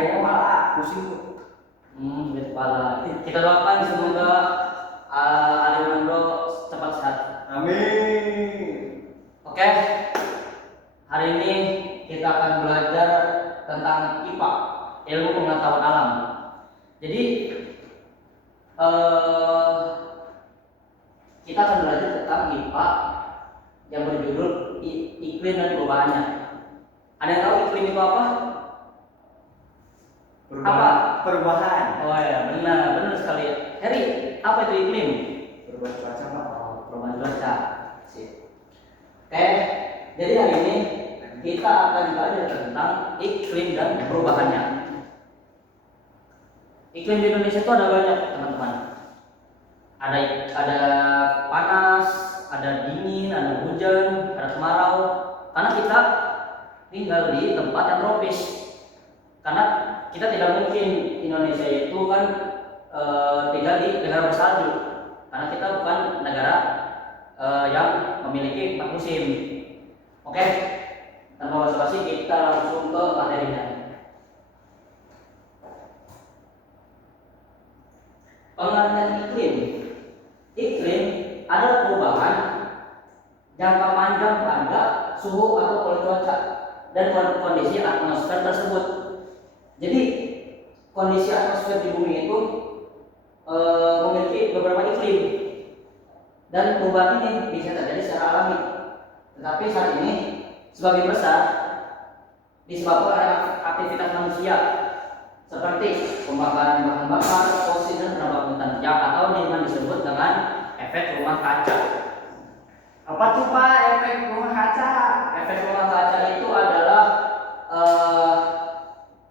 kayaknya malah pusing tuh. Sakit kepala. Kita doakan semoga Ali Mandro cepat sehat. Amin. Oke, hari ini kita akan belajar tentang IPA, ilmu pengetahuan alam. Jadi kita akan belajar tentang IPA yang berjudul iklim dan perubahannya. Ada yang tahu iklim itu apa? Perubahan. Oh ya, benar sekali. Heri, apa itu iklim? Perubahan cuaca, Pak. Perubahan cuaca. Sip. Oke, jadi hari ini kita akan belajar tentang iklim dan perubahannya. Iklim di Indonesia itu ada banyak, teman-teman. Ada panas, ada dingin, ada hujan, ada kemarau. Karena kita tinggal di tempat yang tropis. Karena kita tidak mungkin Indonesia itu kan tinggal di negara bersalju. Karena kita bukan negara yang memiliki 4 musim. Oke, tanpa basa-basi kita langsung ke materinya. Pengertian iklim. Iklim adalah perubahan jangka panjang pada suhu atau pola cuaca dan kondisi atmosfer tersebut. Jadi kondisi atmosfer di bumi itu memiliki beberapa iklim dan perubahan ini bisa terjadi secara alami. Tetapi saat ini sebagian besar disebabkan oleh aktivitas manusia seperti pembakaran bahan bakar fosil dan penambangan hutan yang atau yang disebut dengan efek rumah kaca. Apa tuh, Pak, efek rumah kaca? Efek rumah kaca itu adalah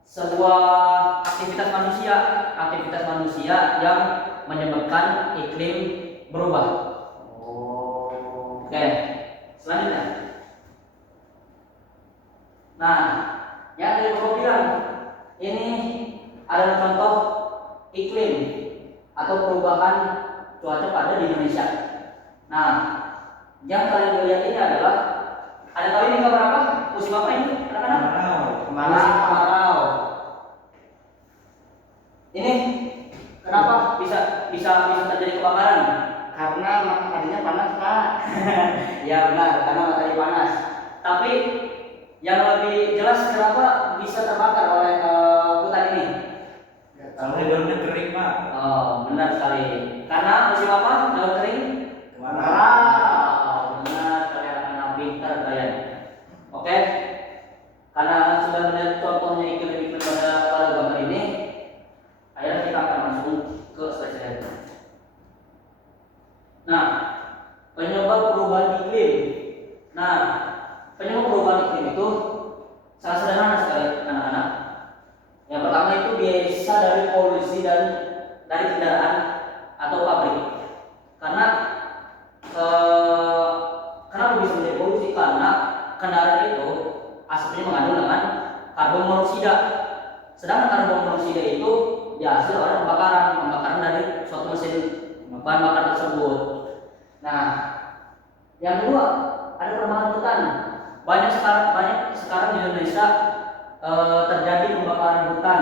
sebuah aktivitas manusia yang menyebabkan iklim berubah. Oke, selanjutnya. Nah, yang tadi Bapak bilang ini adalah contoh iklim atau perubahan cuaca pada di Indonesia. Nah, yang kalian lihat ini adalah, ada tahu ini gambar apa? Musim apa ini? Anak-anak? Kemarau. Ini kenapa bisa terjadi kebakaran? Karena mataharinya panas, Pak. Ya benar, karena matahari panas. Tapi yang lebih jelas kenapa bisa terbakar oleh hutan ini? Kalau daunnya kering, Pak. Oh, benar sekali. Karena musim apa? Daun kering? Kemarau. Benar, kalian akan pintar kalian. Oke. Karena sudah melihat contohnya iklim pada gambar ini, akhirnya kita akan langsung ke slide selanjutnya. Nah, penyebab perubahan iklim. Nah, penyebab perubahan iklim itu sangat sederhana sekali, anak-anak. Yang pertama itu biasa dari polusi dan dari kendaraan atau pabrik. Karena kenapa bisa menjadi polusi? Karena kendaraan itu asapnya mengandung dengan karbon monoksida. Sedangkan karbon monoksida itu dihasil oleh pembakaran dari suatu mesin bahan bakar tersebut. Nah, yang kedua ada perubahan hutan. Banyak sekarang di Indonesia terjadi pembakaran hutan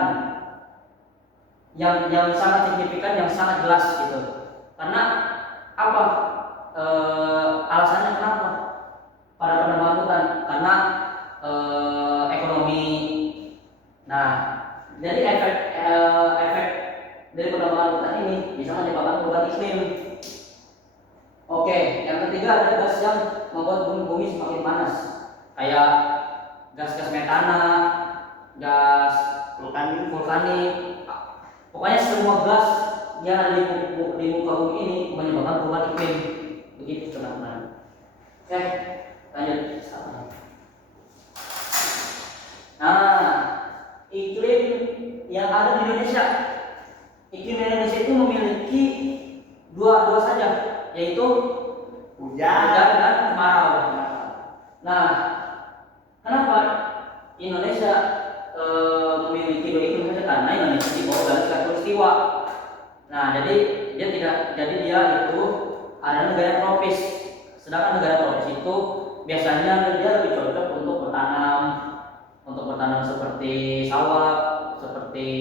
yang sangat signifikan, yang sangat jelas gitu. Karena apa? Alasannya kenapa pada penebangan hutan? Karena ekonomi. Nah, jadi efek dari penebangan hutan ini bisa menyebabkan perubahan iklim. Oke, yang ketiga ada gas yang membuat bumi semakin panas, kayak gas metana, gas vulkanik. Pokoknya semua gas yang ada di muka bumi ini menyebabkan perubahan iklim. Begitu teman-teman. Oke, lanjut. Nah, iklim yang ada di Indonesia. Iklim Indonesia itu memiliki dua saja, yaitu hujan dan kemarau. Nah, kenapa Indonesia memiliki dua iklim saja? Karena Indonesia di bawah garis khatulistiwa. Nah, jadi dia itu adalah negara tropis. Sedangkan negara tropis itu biasanya dia lebih cocok untuk bertanam seperti sawah, seperti seperti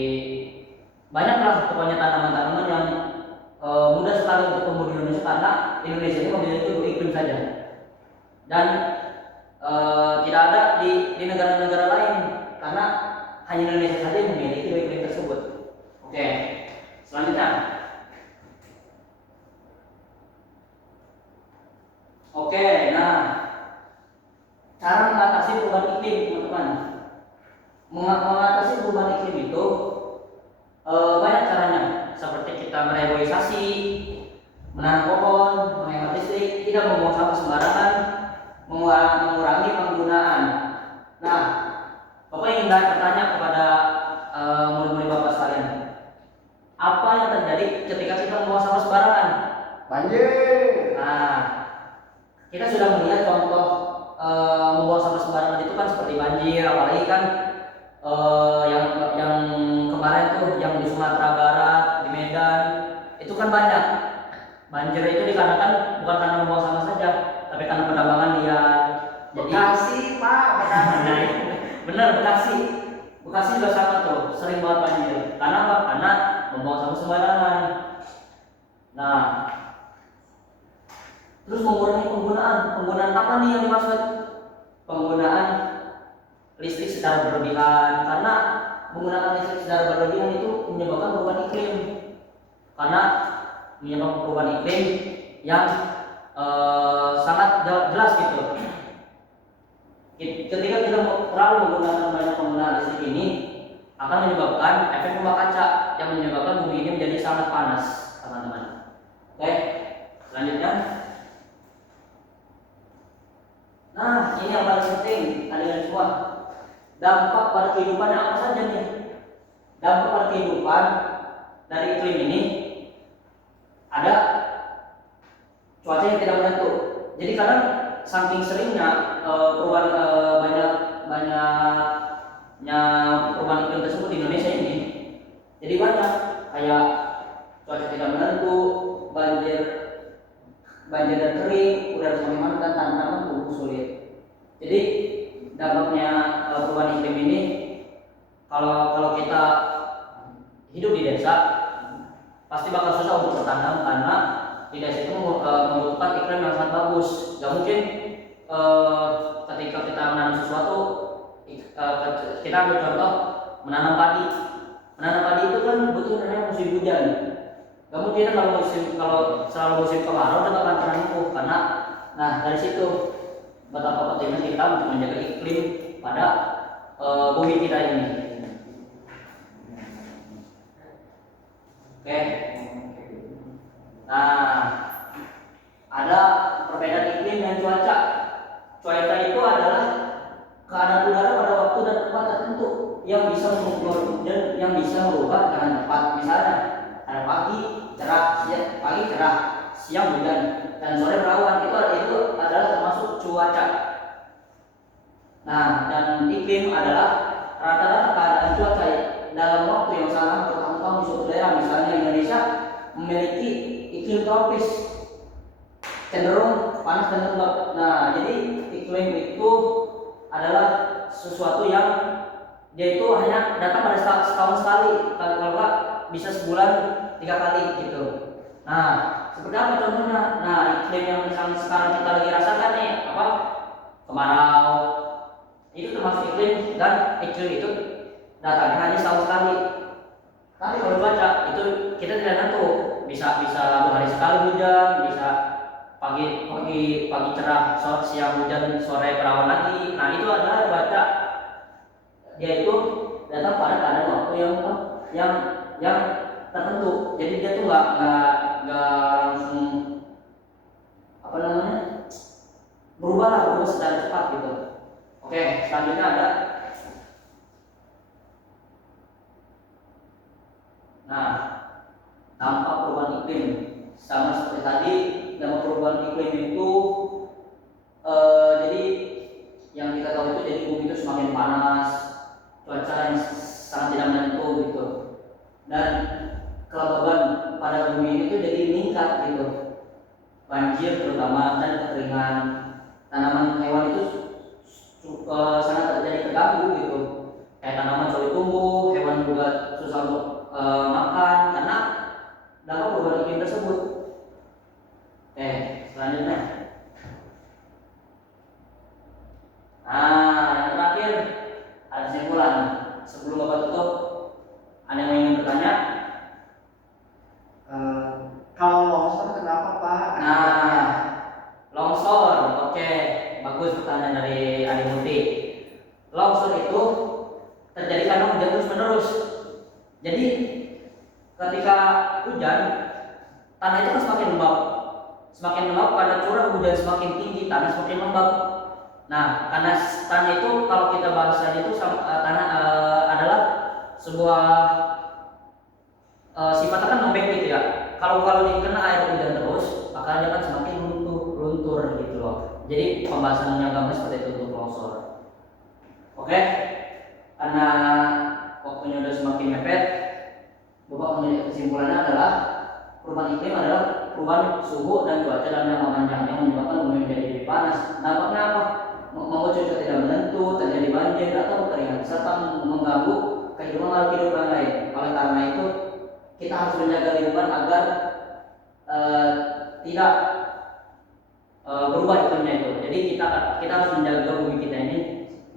banyaklah pokoknya tanaman-tanaman yang mudah sekali untuk tumbuh di Indonesia karena Indonesia ini memiliki dua iklim saja dan tidak ada di negara-negara lain karena hanya Indonesia saja yang memiliki dua iklim tersebut. Oke, selanjutnya. Oke, nah cara mengatasi perubahan iklim teman-teman. Mengatasi perubahan iklim itu banyak caranya, seperti kita mereboisasi, menanam pohon, menghemat listrik, tidak membuang sampah sembarangan, mengurangi penggunaan. Nah, Bapak ingin bertanya kepada murid-murid Bapak sekalian, apa yang terjadi ketika kita membuang sampah sembarangan? Banjir. Nah, kita sudah melihat contoh membuang sampah sembarangan itu kan seperti banjir, apalagi kan yang kemarin tuh yang di Sumatera Barat, di Medan, itu kan banyak. Banjir itu dikarenakan bukan karena membuang sampah saja, tapi karena penambangan liar. Jadi Bekasi, Pak, Bekasi. nah, benar Bekasi. Bekasi juga sama tuh, sering banget banjir. Karena apa? Karena membuang sampah sembarangan. Nah, terus mengurangi penggunaan apa nih yang dimaksud? Penggunaan listrik secara berlebihan, karena menggunakan listrik secara berlebihan itu menyebabkan perubahan iklim. Karena menyebabkan perubahan iklim yang sangat jelas gitu. Ketika kita terlalu menggunakan banyak penggunaan listrik ini akan menyebabkan efek rumah kaca yang menyebabkan bumi ini menjadi sangat panas, teman-teman. Oke, selanjutnya. Nah, ini yang paling penting kalian semua. Dampak pada kehidupan apa saja nih? Dampak pada kehidupan dari iklim ini ada cuaca yang tidak menentu. Jadi kadang saking seringnya perubahan banyaknya perubahan iklim tersebut di Indonesia ini, jadi banyak kayak cuaca tidak menentu, banjir dan kering, udara semakin dan tanaman tumbuh sulit. Jadi dampaknya perubahan iklim ini kalau kita hidup di desa pasti bakal susah untuk bertanam karena di desa itu membutuhkan iklim yang sangat bagus. Gak mungkin ketika kita menanam sesuatu, kita ambil contoh menanam padi. Menanam padi itu kan butuh namanya musim hujan. Gak mungkin kalau selalu musim kemarau dan akan terangkuh karena dari situ betapa pentingnya kita untuk menjaga iklim pada bumi kita ini. Oke. Nah, ada perbedaan iklim dan cuaca. Cuaca itu adalah keadaan udara pada waktu dan tempat tertentu yang bisa merubah dengan tepat. Misalnya ada pagi cerah, siang hujan, dan sore berawan. Itu adalah termasuk cuaca. Nah, dan iklim adalah rata-rata keadaan cuaca dalam waktu yang sama bertahun-tahun di suatu daerah. Misalnya Indonesia memiliki iklim tropis, cenderung panas dan lembab. Nah, jadi iklim itu adalah sesuatu yang dia itu hanya datang pada setahun sekali, kalau enggak bisa sebulan 3 kali gitu. Nah, seperti apa contohnya? Nah, iklim yang misalnya sekarang kita lagi rasakan nih, kemarau, itu termasuk iklim, dan iklim itu datangnya hanya setahun sekali. Tapi kalau cuaca itu kita tidak tahu, bisa 2 hari sekali hujan, bisa pagi cerah, siang hujan, sore berawan lagi. Nah, itu adalah cuaca. Dia itu datang pada keadaan waktu yang tertentu. Jadi dia tuh nggak langsung berubah secara cepat gitu. Oke, selanjutnya ada. Nah, dampak perubahan iklim sama seperti tadi. Dampak perubahan iklim itu jadi yang kita tahu itu jadi bumi itu semakin panas, cuaca yang sangat tidak menentu gitu, dan kelembaban pada bumi itu jadi meningkat gitu, banjir terutama dan kekeringan, tanaman hewan itu sangat terjadi terganggu gitu, kayak tanaman sulit tumbuh, hewan juga terus. Jadi ketika hujan, tanah itu kan semakin lembab. Semakin lembab karena curah hujan semakin tinggi, tanah semakin lembab. Nah, karena tanah itu kalau kita bahasanya itu tanah adalah sebuah sifatnya kan lembek gitu ya. Kalau dikena air hujan terus, maka dia akan semakin luntur gitu loh. Jadi pembahasan yang gampang seperti itu untuk longsor. Oke, karena waktunya udah semakin mepet, Bapak kesimpulannya adalah perubahan iklim adalah perubahan suhu dan cuaca dalam jangka panjang yang menyebabkan bumi menjadi lebih panas. Dampaknya apa? Membuat cuaca tidak menentu, terjadi banjir atau kekeringan, serta mengganggu kehidupan makhluk hidup yang lain. Oleh karena itu, kita harus menjaga lingkungan agar tidak berubah iklimnya itu. Jadi kita harus menjaga bumi kita ini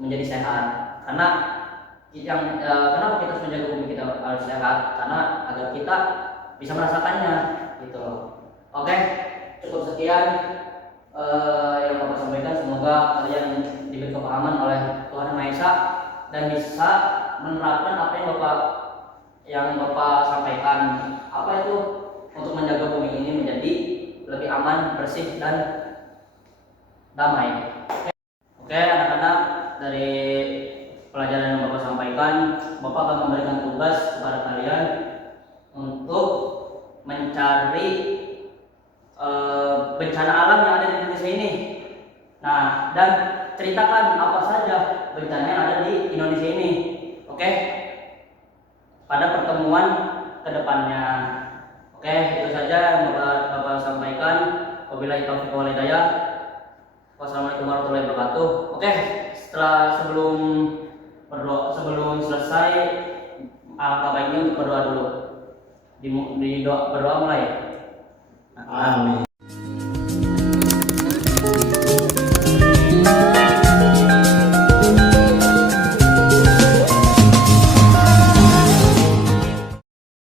menjadi sehat. Karena kenapa kita harus menjaga bumi kita harus sehat? Karena agar kita bisa merasakannya, gitu loh. Oke, cukup sekian yang Bapak sampaikan. Semoga kalian diberi kepahaman oleh Tuhan Yang Maha Esa dan bisa menerapkan apa yang Bapak sampaikan. Apa itu? Untuk menjaga bumi ini menjadi lebih aman, bersih dan damai. Oke, anak-anak, dari pelajaran yang Bapak sampaikan, Bapak akan memberikan tugas kepada kalian untuk mencari bencana alam yang ada di Indonesia ini. Nah, dan ceritakan apa saja bencana yang ada di Indonesia ini. Oke, pada pertemuan kedepannya. Oke, itu saja yang Bapak sampaikan. Wabillahi taufiq wal hidayah. Wassalamualaikum warahmatullahi wabarakatuh. Oke, sebelum selesai, alangkah baiknya untuk berdoa dulu. Berdoa mulai. Amin.